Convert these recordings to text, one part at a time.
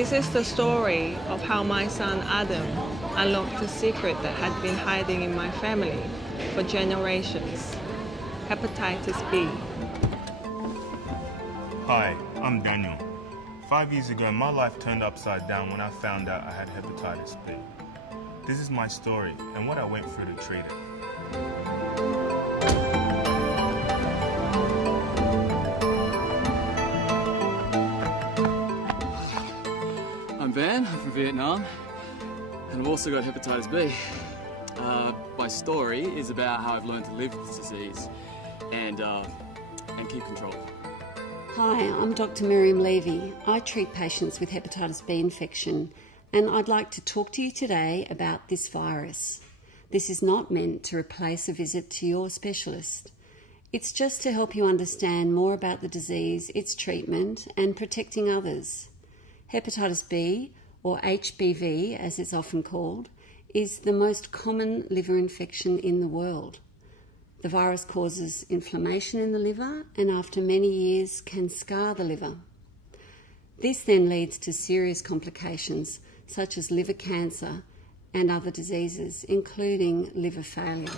This is the story of how my son Adam unlocked a secret that had been hiding in my family for generations. Hepatitis B. Hi, I'm Daniel. 5 years ago, my life turned upside down when I found out I had hepatitis B. This is my story and what I went through to treat it. I'm Van, I'm from Vietnam, and I've also got hepatitis B. My story is about how I've learned to live with this disease and keep control. Hi, I'm Dr Miriam Levy. I treat patients with hepatitis B infection, and I'd like to talk to you today about this virus. This is not meant to replace a visit to your specialist. It's just to help you understand more about the disease, its treatment, and protecting others. Hepatitis B, or HBV as it's often called, is the most common liver infection in the world. The virus causes inflammation in the liver and after many years can scar the liver. This then leads to serious complications such as liver cancer and other diseases, including liver failure.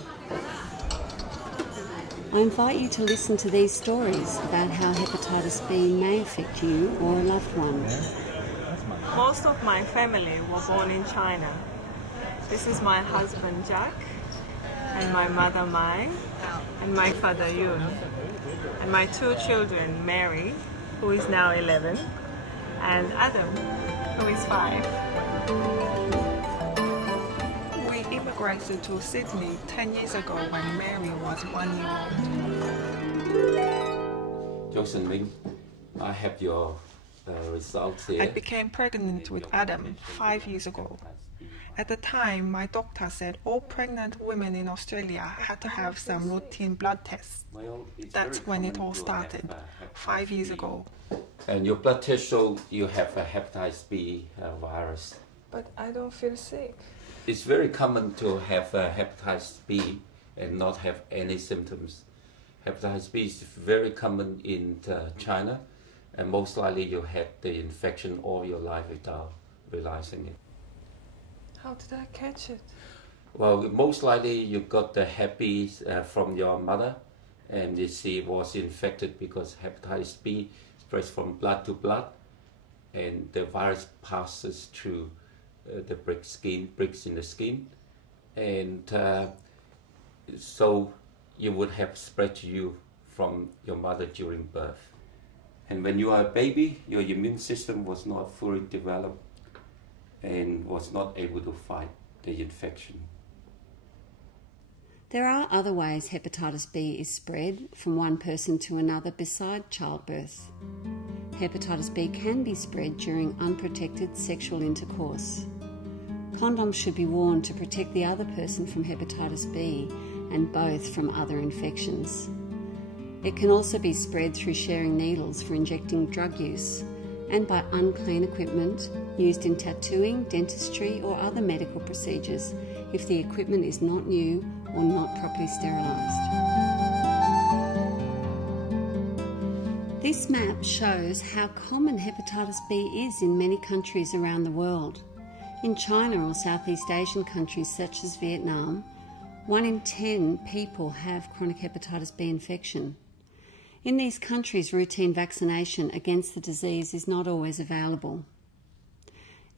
I invite you to listen to these stories about how hepatitis B may affect you or a loved one. Most of my family were born in China. This is my husband Jack, and my mother Mai, and my father Yun, and my two children Mary, who is now 11, and Adam, who is 5. We immigrated to Sydney 10 years ago when Mary was 1 year old. Dr Ming, I have your results here. I became pregnant with Adam 5 years ago. At the time, my doctor said all pregnant women in Australia had to have some routine blood tests. Well, that's when it all started, 5 years ago. And your blood test showed you have a hepatitis B virus. But I don't feel sick. It's very common to have hepatitis B and not have any symptoms. Hepatitis B is very common in China, and most likely you had the infection all your life without realizing it. How did I catch it? Well, most likely you got the Hep B from your mother, and she was infected because hepatitis B spreads from blood to blood, and the virus passes through the bricks in the skin, and so you would have spread to you from your mother during birth. And when you are a baby, your immune system was not fully developed and was not able to fight the infection. There are other ways hepatitis B is spread from one person to another beside childbirth. Hepatitis B can be spread during unprotected sexual intercourse. Condoms should be worn to protect the other person from hepatitis B and both from other infections. It can also be spread through sharing needles for injecting drug use and by unclean equipment used in tattooing, dentistry or other medical procedures if the equipment is not new or not properly sterilised. This map shows how common hepatitis B is in many countries around the world. In China or Southeast Asian countries such as Vietnam, 1 in 10 people have chronic hepatitis B infection. In these countries, routine vaccination against the disease is not always available.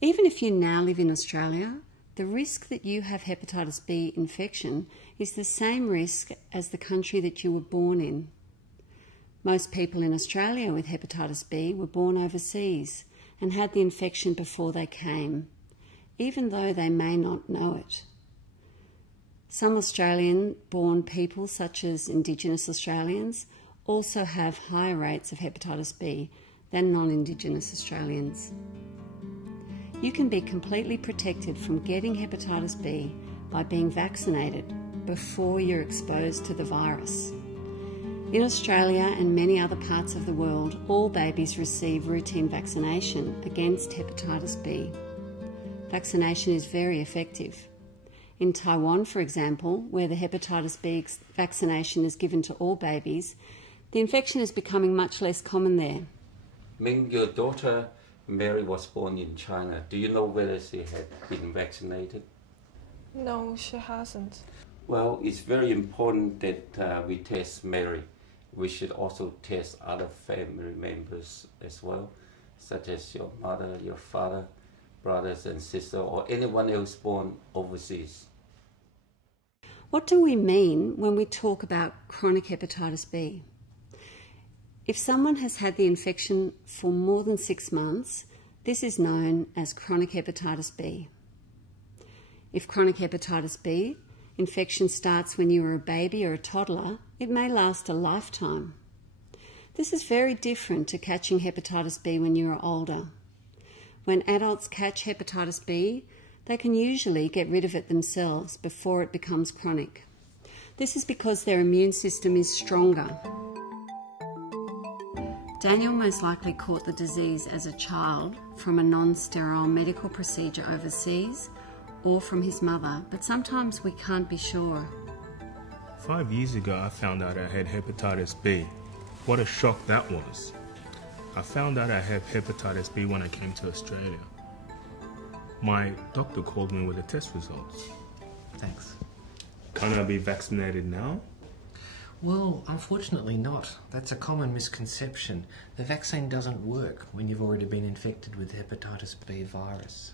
Even if you now live in Australia, the risk that you have hepatitis B infection is the same risk as the country that you were born in. Most people in Australia with hepatitis B were born overseas and had the infection before they came, even though they may not know it. Some Australian-born people, such as Indigenous Australians, also have higher rates of hepatitis B than non-Indigenous Australians. You can be completely protected from getting hepatitis B by being vaccinated before you're exposed to the virus. In Australia and many other parts of the world, all babies receive routine vaccination against hepatitis B. Vaccination is very effective. In Taiwan, for example, where the hepatitis B vaccination is given to all babies, the infection is becoming much less common there. Ming, your daughter Mary was born in China. Do you know whether she had been vaccinated? No, she hasn't. Well, it's very important that we test Mary. We should also test other family members as well, such as your mother, your father, brothers and sisters, or anyone else born overseas. What do we mean when we talk about chronic hepatitis B? If someone has had the infection for more than 6 months, this is known as chronic hepatitis B. If chronic hepatitis B infection starts when you are a baby or a toddler, it may last a lifetime. This is very different to catching hepatitis B when you are older. When adults catch hepatitis B, they can usually get rid of it themselves before it becomes chronic. This is because their immune system is stronger. Daniel most likely caught the disease as a child from a non-sterile medical procedure overseas or from his mother, but sometimes we can't be sure. 5 years ago, I found out I had hepatitis B. What a shock that was. I found out I have hepatitis B when I came to Australia. My doctor called me with the test results. Thanks. Can't I be vaccinated now? Well, unfortunately not. That's a common misconception. The vaccine doesn't work when you've already been infected with the hepatitis B virus.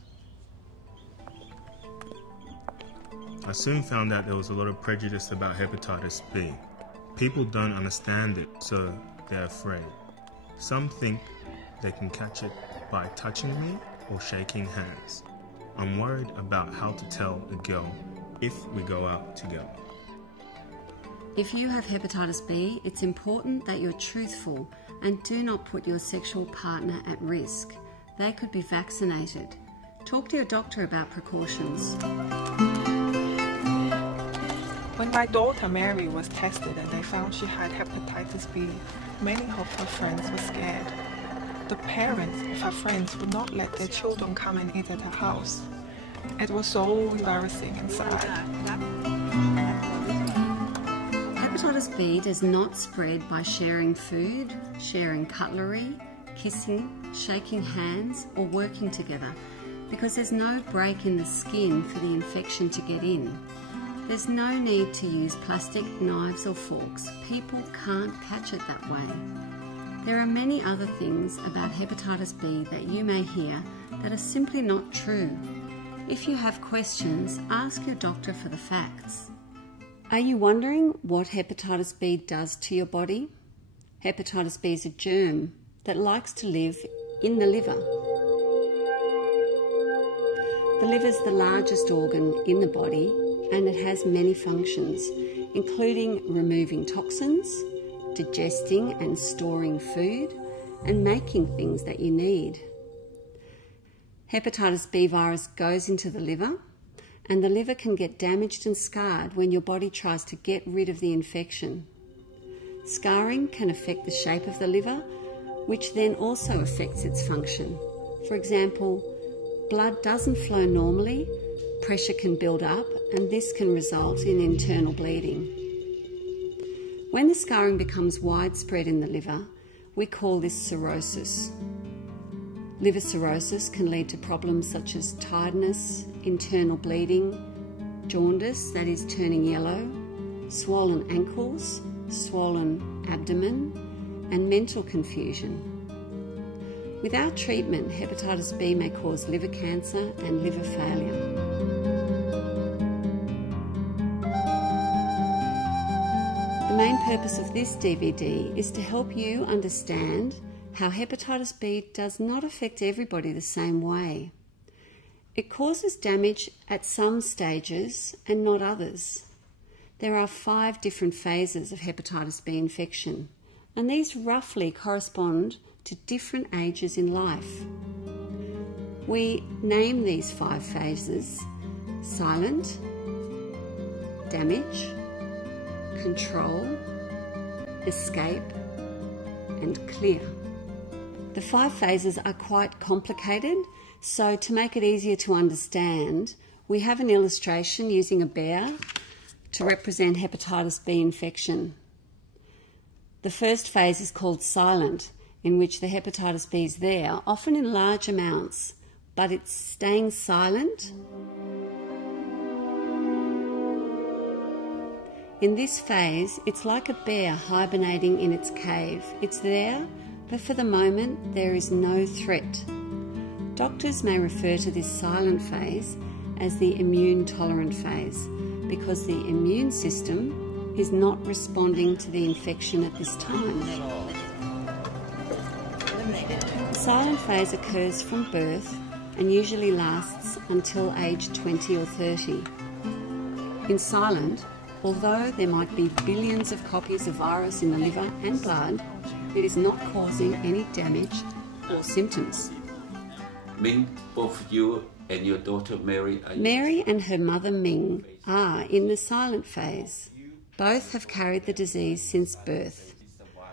I soon found out there was a lot of prejudice about hepatitis B. People don't understand it, so they're afraid. Some think they can catch it by touching me or shaking hands. I'm worried about how to tell a girl if we go out together. If you have hepatitis B, it's important that you're truthful and do not put your sexual partner at risk. They could be vaccinated. Talk to your doctor about precautions. When my daughter Mary was tested and they found she had hepatitis B, many of her friends were scared. The parents of her friends would not let their children come and eat at her house. It was so embarrassing and sad. Hepatitis B does not spread by sharing food, sharing cutlery, kissing, shaking hands or working together, because there's no break in the skin for the infection to get in. There's no need to use plastic knives or forks. People can't catch it that way. There are many other things about hepatitis B that you may hear that are simply not true. If you have questions, ask your doctor for the facts. Are you wondering what hepatitis B does to your body? Hepatitis B is a germ that likes to live in the liver. The liver is the largest organ in the body and it has many functions, including removing toxins, digesting and storing food, and making things that you need. Hepatitis B virus goes into the liver, and the liver can get damaged and scarred when your body tries to get rid of the infection. Scarring can affect the shape of the liver, which then also affects its function. For example, blood doesn't flow normally, pressure can build up, and this can result in internal bleeding. When the scarring becomes widespread in the liver, we call this cirrhosis. Liver cirrhosis can lead to problems such as tiredness, internal bleeding, jaundice, that is turning yellow, swollen ankles, swollen abdomen, and mental confusion. Without treatment, hepatitis B may cause liver cancer and liver failure. The main purpose of this DVD is to help you understand how hepatitis B does not affect everybody the same way. It causes damage at some stages and not others. There are 5 different phases of hepatitis B infection, and these roughly correspond to different ages in life. We name these 5 phases: silent, damage, control, escape, and clear. The 5 phases are quite complicated, so to make it easier to understand, we have an illustration using a bear to represent hepatitis B infection. The first phase is called silent. in which the hepatitis B is there, often in large amounts, but it's staying silent. In this phase, it's like a bear hibernating in its cave. It's there, but for the moment, there is no threat. Doctors may refer to this silent phase as the immune tolerant phase, because the immune system is not responding to the infection at this time. The silent phase occurs from birth and usually lasts until age 20 or 30. In silent, although there might be billions of copies of virus in the liver and blood, it is not causing any damage or symptoms. Ming, both you and your daughter Mary Mary and her mother Ming are in the silent phase. Both have carried the disease since birth.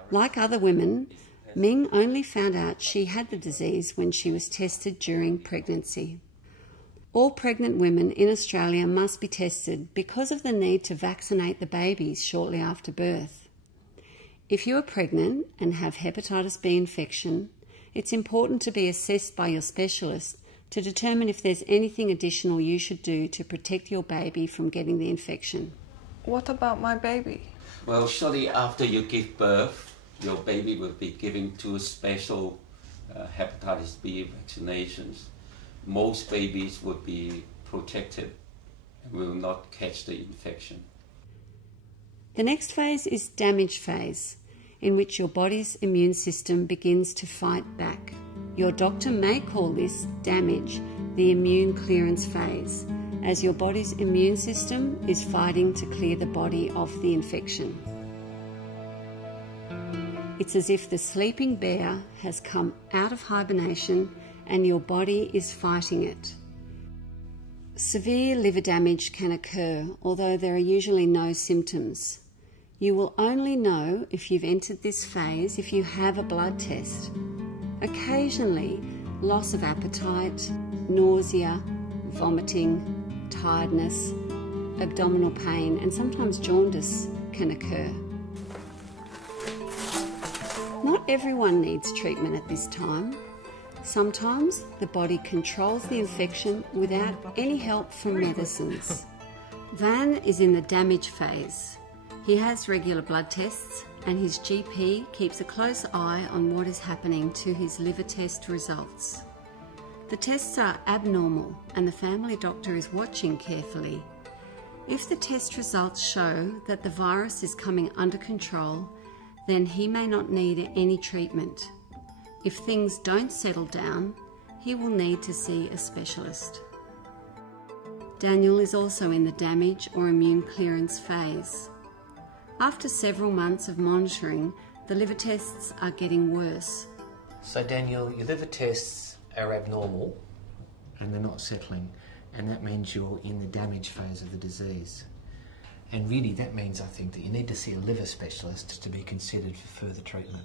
Like other women, Ming only found out she had the disease when she was tested during pregnancy. All pregnant women in Australia must be tested because of the need to vaccinate the babies shortly after birth. If you are pregnant and have hepatitis B infection, it's important to be assessed by your specialist to determine if there's anything additional you should do to protect your baby from getting the infection. What about my baby? Well, shortly after you give birth, your baby will be given 2 special hepatitis B vaccinations. Most babies would be protected and will not catch the infection. The next phase is damage phase, in which your body's immune system begins to fight back. Your doctor may call this damage, the immune clearance phase, as your body's immune system is fighting to clear the body of the infection. It's as if the sleeping bear has come out of hibernation and your body is fighting it. Severe liver damage can occur, although there are usually no symptoms. You will only know if you've entered this phase if you have a blood test. Occasionally, loss of appetite, nausea, vomiting, tiredness, abdominal pain, and sometimes jaundice can occur. Not everyone needs treatment at this time. Sometimes the body controls the infection without any help from medicines. Van is in the damage phase. He has regular blood tests and his GP keeps a close eye on what is happening to his liver test results. The tests are abnormal and the family doctor is watching carefully. If the test results show that the virus is coming under control, then he may not need any treatment. If things don't settle down, he will need to see a specialist. Daniel is also in the damage or immune clearance phase. After several months of monitoring, the liver tests are getting worse. So Daniel, your liver tests are abnormal and they're not settling, and that means you're in the damage phase of the disease. And really that means, I think, that you need to see a liver specialist to be considered for further treatment.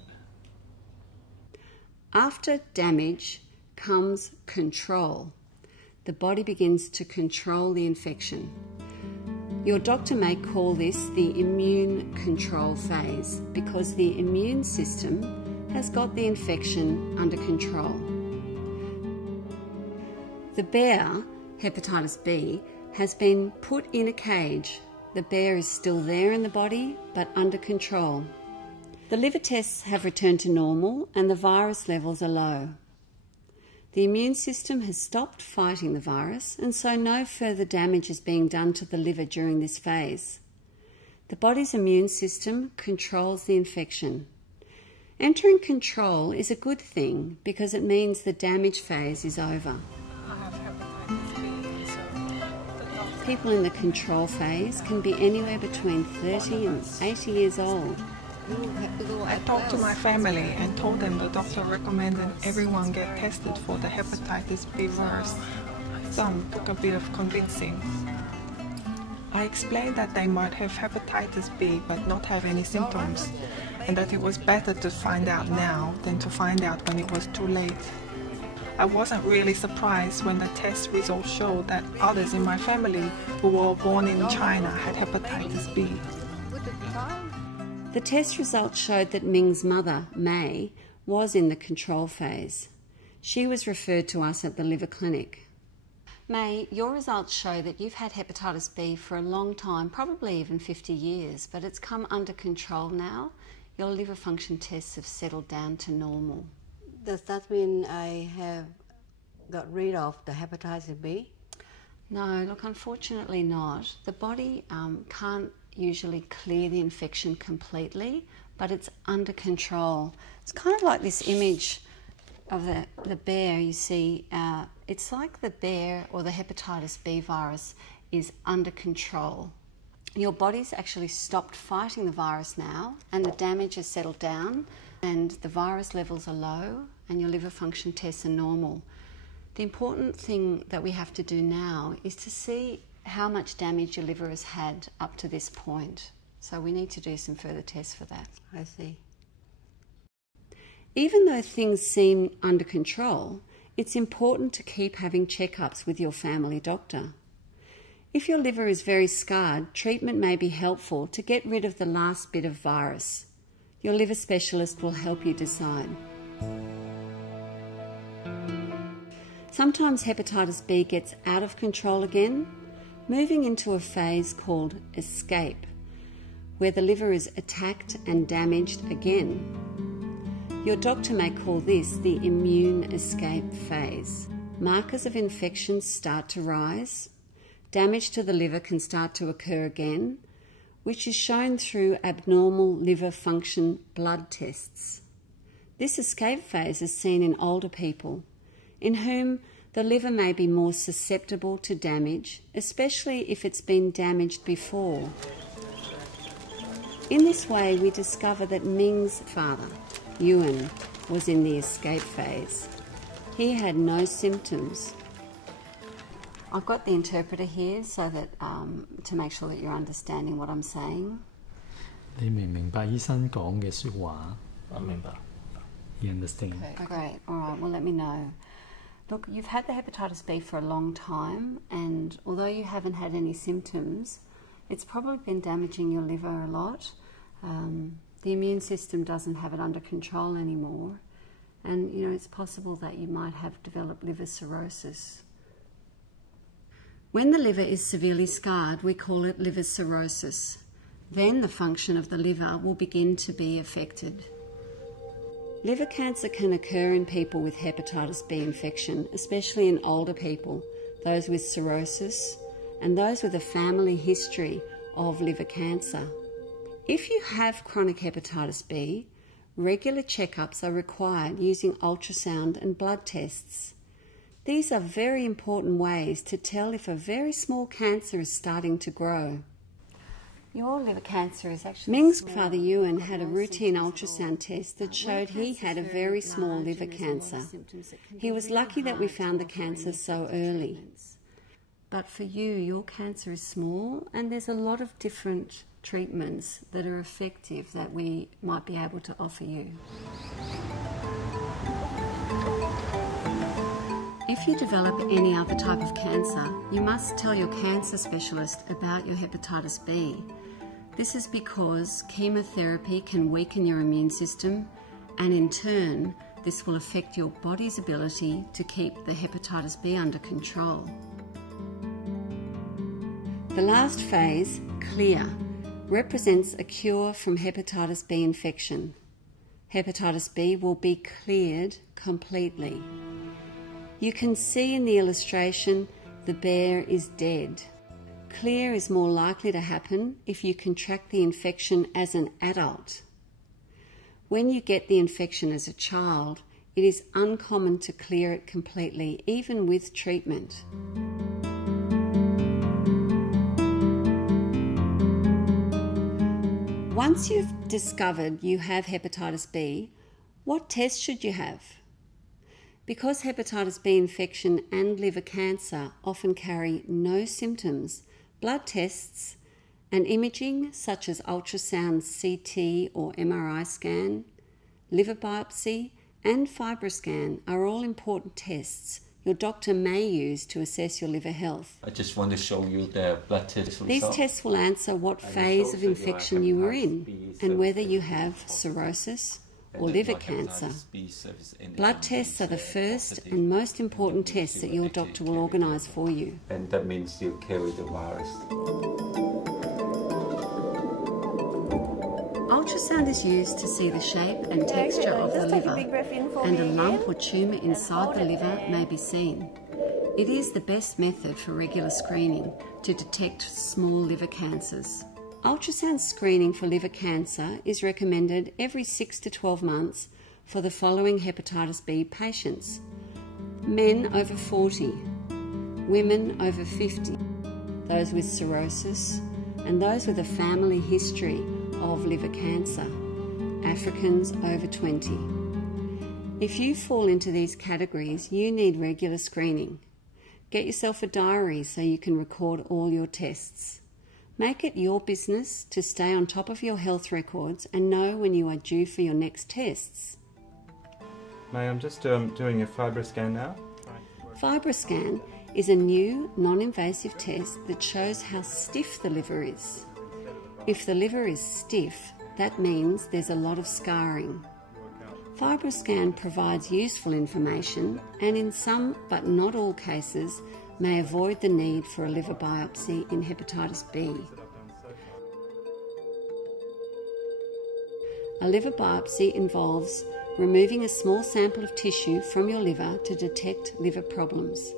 After damage comes control. The body begins to control the infection. Your doctor may call this the immune control phase because the immune system has got the infection under control. The bear, hepatitis B, has been put in a cage. The bear is still there in the body but under control. The liver tests have returned to normal and the virus levels are low. The immune system has stopped fighting the virus and so no further damage is being done to the liver during this phase. The body's immune system controls the infection. Entering control is a good thing because it means the damage phase is over. I have hepatitis B, so People in the control phase can be anywhere between 30 and 80 years old. I talked to my family and told them the doctor recommended everyone get tested for the hepatitis B virus. Some took a bit of convincing. I explained that they might have hepatitis B but not have any symptoms, and that it was better to find out now than to find out when it was too late. I wasn't really surprised when the test results showed that others in my family who were born in China had hepatitis B. The test results showed that Ming's mother, May, was in the control phase. She was referred to us at the liver clinic. May, your results show that you've had hepatitis B for a long time, probably even 50 years, but it's come under control now. Your liver function tests have settled down to normal. Does that mean I have got rid of the hepatitis B? No, look, unfortunately not. The body can't usually clear the infection completely, but it's under control. It's kind of like this image of the bear, you see. It's like the bear or the hepatitis B virus is under control. Your body's actually stopped fighting the virus now, and the damage has settled down, and the virus levels are low, and your liver function tests are normal. The important thing that we have to do now is to see how much damage your liver has had up to this point. So we need to do some further tests for that. I see. Even though things seem under control, it's important to keep having checkups with your family doctor. If your liver is very scarred, treatment may be helpful to get rid of the last bit of virus. Your liver specialist will help you decide. Sometimes hepatitis B gets out of control again, moving into a phase called escape, where the liver is attacked and damaged again. Your doctor may call this the immune escape phase. Markers of infection start to rise. Damage to the liver can start to occur again, which is shown through abnormal liver function blood tests. This escape phase is seen in older people, in whom the liver may be more susceptible to damage, especially if it's been damaged before. In this way, we discover that Ming's father, Yuan, was in the escape phase. He had no symptoms. I've got the interpreter here so that to make sure that you're understanding what I'm saying. 你明唔明白醫生講嘅説話？我明白。 You understand? Okay, great. All right, well, let me know. Look, you've had the hepatitis B for a long time, and although you haven't had any symptoms, it's probably been damaging your liver a lot. The immune system doesn't have it under control anymore, and you know it's possible that you might have developed liver cirrhosis. When the liver is severely scarred, we call it liver cirrhosis. Then the function of the liver will begin to be affected. Liver cancer can occur in people with hepatitis B infection, especially in older people, those with cirrhosis, and those with a family history of liver cancer. If you have chronic hepatitis B, regular checkups are required using ultrasound and blood tests. These are very important ways to tell if a very small cancer is starting to grow. Your liver cancer is actually Ming's father Yuan had a routine ultrasound test that showed he had a very small liver cancer. He was lucky that we found the cancer so early. But for you, your cancer is small, and there's a lot of different treatments that are effective that we might be able to offer you. If you develop any other type of cancer, you must tell your cancer specialist about your hepatitis B. This is because chemotherapy can weaken your immune system, and in turn, this will affect your body's ability to keep the hepatitis B under control. The last phase, clear, represents a cure from hepatitis B infection. Hepatitis B will be cleared completely. You can see in the illustration the bear is dead. Clear is more likely to happen if you contract the infection as an adult. When you get the infection as a child, it is uncommon to clear it completely, even with treatment. Once you've discovered you have hepatitis B, what tests should you have? Because hepatitis B infection and liver cancer often carry no symptoms, blood tests and imaging such as ultrasound CT or MRI scan, liver biopsy and fibroscan are all important tests your doctor may use to assess your liver health. I just want to show you the blood test result. These tests will answer what phase of infection you were in and whether you have cirrhosis or liver cancer. Blood tests are the first and most important tests that your doctor will organise for you. And that means you carry the virus. Ultrasound is used to see the shape and texture of the liver, and a lump or tumour inside the liver may be seen. It is the best method for regular screening to detect small liver cancers. Ultrasound screening for liver cancer is recommended every 6 to 12 months for the following hepatitis B patients: men over 40, women over 50, those with cirrhosis, and those with a family history of liver cancer, Africans over 20. If you fall into these categories, you need regular screening. Get yourself a diary so you can record all your tests. Make it your business to stay on top of your health records and know when you are due for your next tests. May, I'm just doing a FibroScan now. FibroScan is a new non-invasive test that shows how stiff the liver is. If the liver is stiff, that means there's a lot of scarring. FibroScan provides useful information and in some but not all cases may avoid the need for a liver biopsy in hepatitis B. A liver biopsy involves removing a small sample of tissue from your liver to detect liver problems.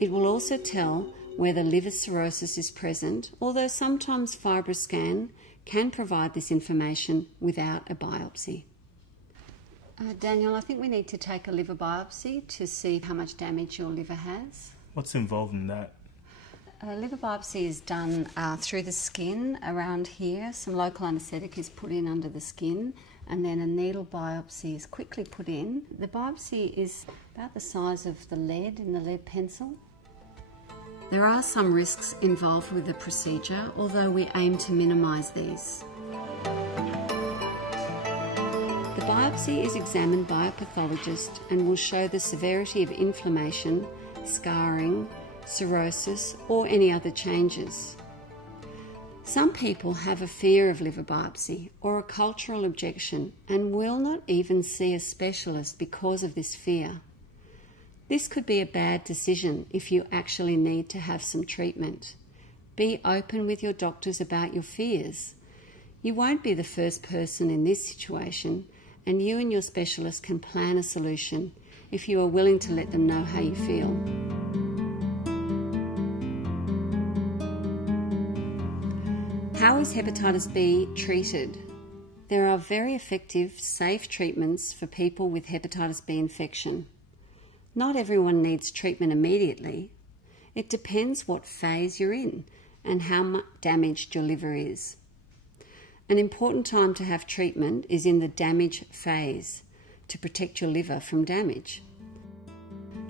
It will also tell whether liver cirrhosis is present, although sometimes FibroScan can provide this information without a biopsy. Daniel, I think we need to take a liver biopsy to see how much damage your liver has. What's involved in that? A liver biopsy is done through the skin around here. Some local anaesthetic is put in under the skin, and then a needle biopsy is quickly put in. The biopsy is about the size of the lead in the lead pencil. There are some risks involved with the procedure, although we aim to minimise these. The biopsy is examined by a pathologist and will show the severity of inflammation, scarring, cirrhosis, or any other changes. Some people have a fear of liver biopsy or a cultural objection and will not even see a specialist because of this fear. This could be a bad decision if you actually need to have some treatment. Be open with your doctors about your fears. You won't be the first person in this situation, and you and your specialist can plan a solution if you are willing to let them know how you feel. How is hepatitis B treated? There are very effective, safe treatments for people with hepatitis B infection. Not everyone needs treatment immediately. It depends what phase you're in and how much damaged your liver is. An important time to have treatment is in the damage phase to protect your liver from damage.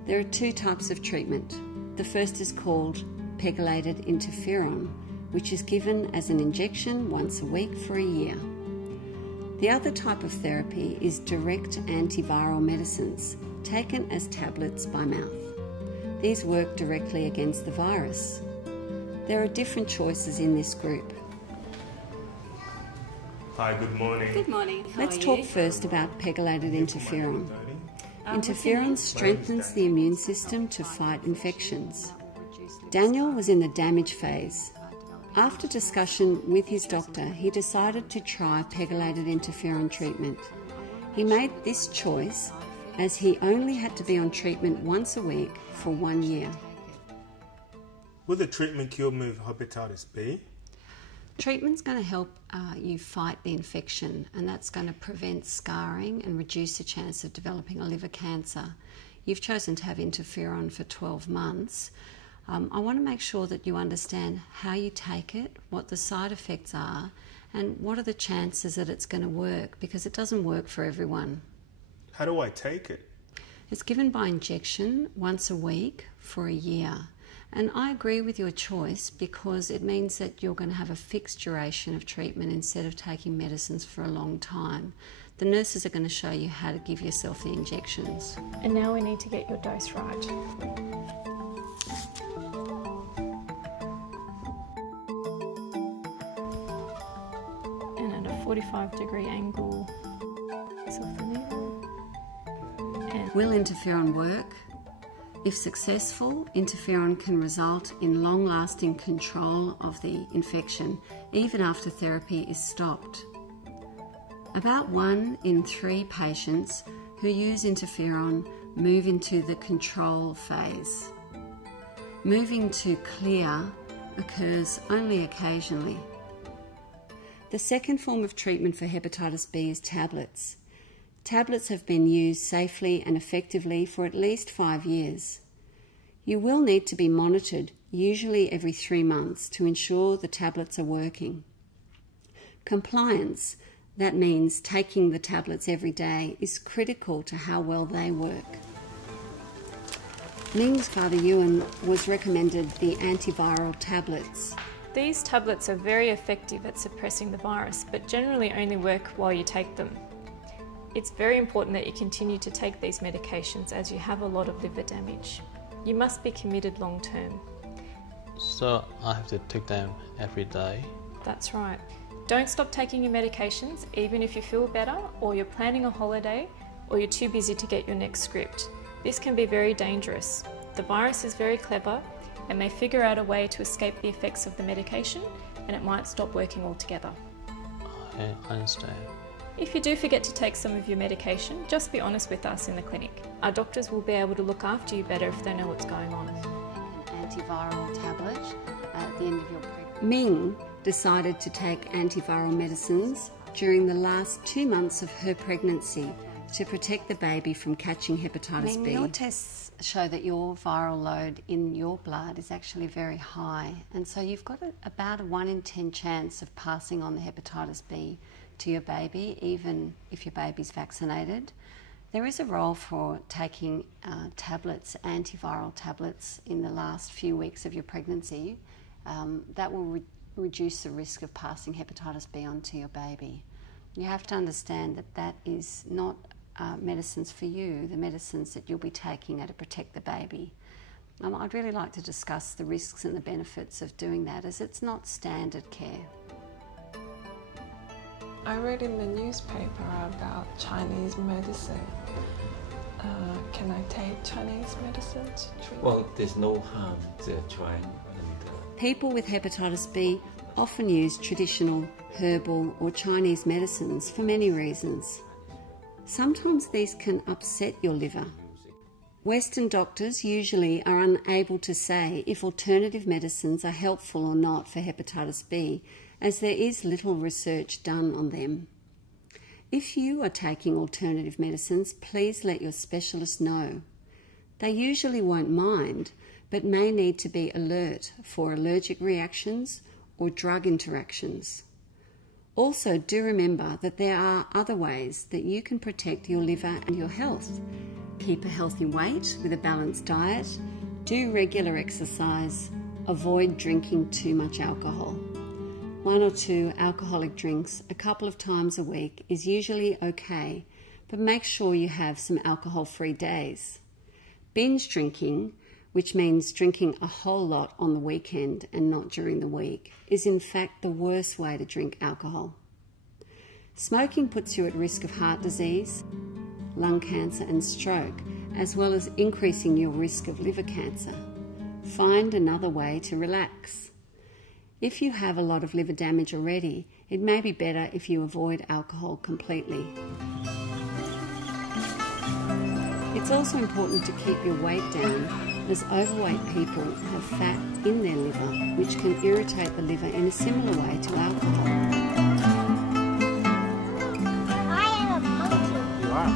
There are two types of treatment. The first is called pegylated interferon, which is given as an injection once a week for a year. The other type of therapy is direct antiviral medicines, taken as tablets by mouth. These work directly against the virus. There are different choices in this group. Hi, good morning. Good morning. Let's talk first about pegylated interferon. Interferon strengthens the immune system to fight infections. Daniel was in the damage phase. After discussion with his doctor, he decided to try pegylated interferon treatment. He made this choice as he only had to be on treatment once a week for 1 year. Will the treatment cure me of hepatitis B? Treatment's going to help you fight the infection, and that's going to prevent scarring and reduce the chance of developing a liver cancer. You've chosen to have interferon for 12 months. I want to make sure that you understand how you take it, what the side effects are, and what are the chances that it's going to work, because it doesn't work for everyone. How do I take it? It's given by injection once a week for a year. And I agree with your choice because it means that you're going to have a fixed duration of treatment instead of taking medicines for a long time. The nurses are going to show you how to give yourself the injections. And now we need to get your dose right. And at a 45-degree angle. So Will interferon work? If successful, interferon can result in long-lasting control of the infection, even after therapy is stopped. About 1 in 3 patients who use interferon move into the control phase. Moving to clear occurs only occasionally. The second form of treatment for hepatitis B is tablets. Tablets have been used safely and effectively for at least 5 years. You will need to be monitored, usually every 3 months, to ensure the tablets are working. Compliance, that means taking the tablets every day, is critical to how well they work. Ming's father Ewan was recommended the antiviral tablets. These tablets are very effective at suppressing the virus, but generally only work while you take them. It's very important that you continue to take these medications as you have a lot of liver damage. You must be committed long term. So I have to take them every day? That's right. Don't stop taking your medications even if you feel better, or you're planning a holiday, or you're too busy to get your next script. This can be very dangerous. The virus is very clever and may figure out a way to escape the effects of the medication, and it might stop working altogether. I understand. If you do forget to take some of your medication, just be honest with us in the clinic. Our doctors will be able to look after you better if they know what's going on. An antiviral tablet at the end of your pregnancy. Ming decided to take antiviral medicines during the last 2 months of her pregnancy to protect the baby from catching hepatitis B. Your tests show that your viral load in your blood is actually very high, and so you've got about a 1 in 10 chance of passing on the hepatitis B to your baby, even if your baby's vaccinated. There is a role for taking tablets, antiviral tablets, in the last few weeks of your pregnancy. That will reduce the risk of passing hepatitis B on to your baby. You have to understand that that is not medicines for you, the medicines that you'll be taking are to protect the baby. I'd really like to discuss the risks and the benefits of doing that, as it's not standard care. I read in the newspaper about Chinese medicine. Can I take Chinese medicine to treat? Well, there's no harm to trying. People with hepatitis B often use traditional, herbal or Chinese medicines for many reasons. Sometimes these can upset your liver. Western doctors usually are unable to say if alternative medicines are helpful or not for hepatitis B, as there is little research done on them. If you are taking alternative medicines, please let your specialist know. They usually won't mind, but may need to be alert for allergic reactions or drug interactions. Also, do remember that there are other ways that you can protect your liver and your health. Keep a healthy weight with a balanced diet, do regular exercise, avoid drinking too much alcohol. 1 or 2 alcoholic drinks a couple of times a week is usually okay, but make sure you have some alcohol-free days. Binge drinking, which means drinking a whole lot on the weekend and not during the week, is in fact the worst way to drink alcohol. Smoking puts you at risk of heart disease, lung cancer and stroke, as well as increasing your risk of liver cancer. Find another way to relax. If you have a lot of liver damage already, it may be better if you avoid alcohol completely. It's also important to keep your weight down, as overweight people have fat in their liver, which can irritate the liver in a similar way to alcohol. I am a monkey. You are.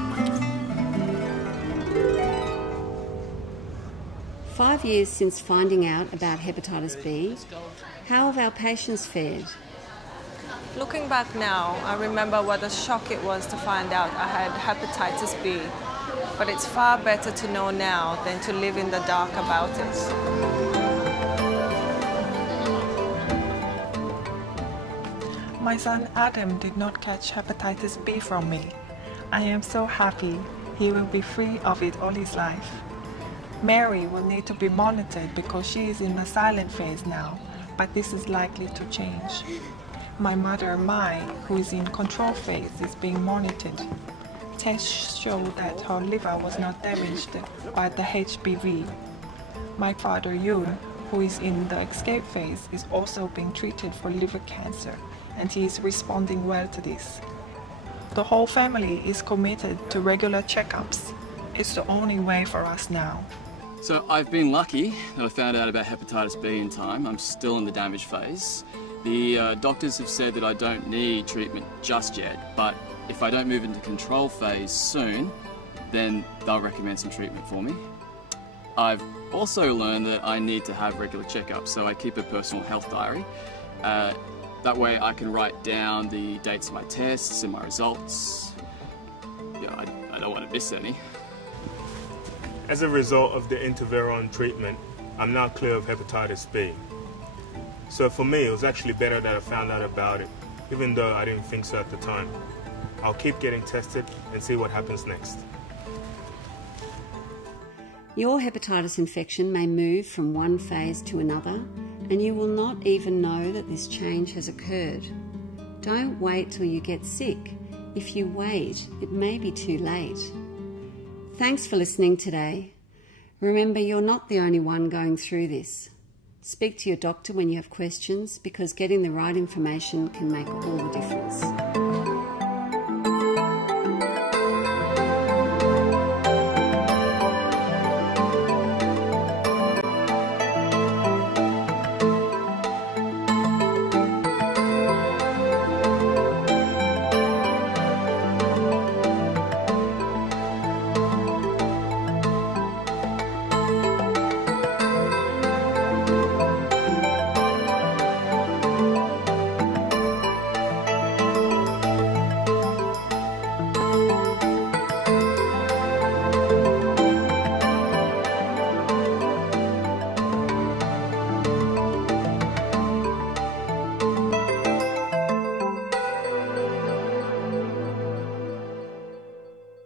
5 years since finding out about hepatitis B, how have our patients fared? Looking back now, I remember what a shock it was to find out I had hepatitis B. But it's far better to know now than to live in the dark about it. My son Adam did not catch hepatitis B from me. I am so happy he will be free of it all his life. Mary will need to be monitored because she is in the silent phase now, but this is likely to change. My mother, Mai, who is in control phase, is being monitored. Tests showed that her liver was not damaged by the HBV. My father Yun, who is in the escape phase, is also being treated for liver cancer, and he is responding well to this. The whole family is committed to regular checkups. It's the only way for us now. So I've been lucky that I found out about hepatitis B in time. I'm still in the damage phase. The doctors have said that I don't need treatment just yet, but if I don't move into control phase soon, then they'll recommend some treatment for me. I've also learned that I need to have regular checkups, so I keep a personal health diary. That way I can write down the dates of my tests and my results. Yeah, I don't want to miss any. As a result of the interferon treatment, I'm now clear of hepatitis B. So for me, it was actually better that I found out about it, even though I didn't think so at the time. I'll keep getting tested and see what happens next. Your hepatitis infection may move from one phase to another, and you will not even know that this change has occurred. Don't wait till you get sick. If you wait, it may be too late. Thanks for listening today. Remember, you're not the only one going through this. Speak to your doctor when you have questions, because getting the right information can make all the difference.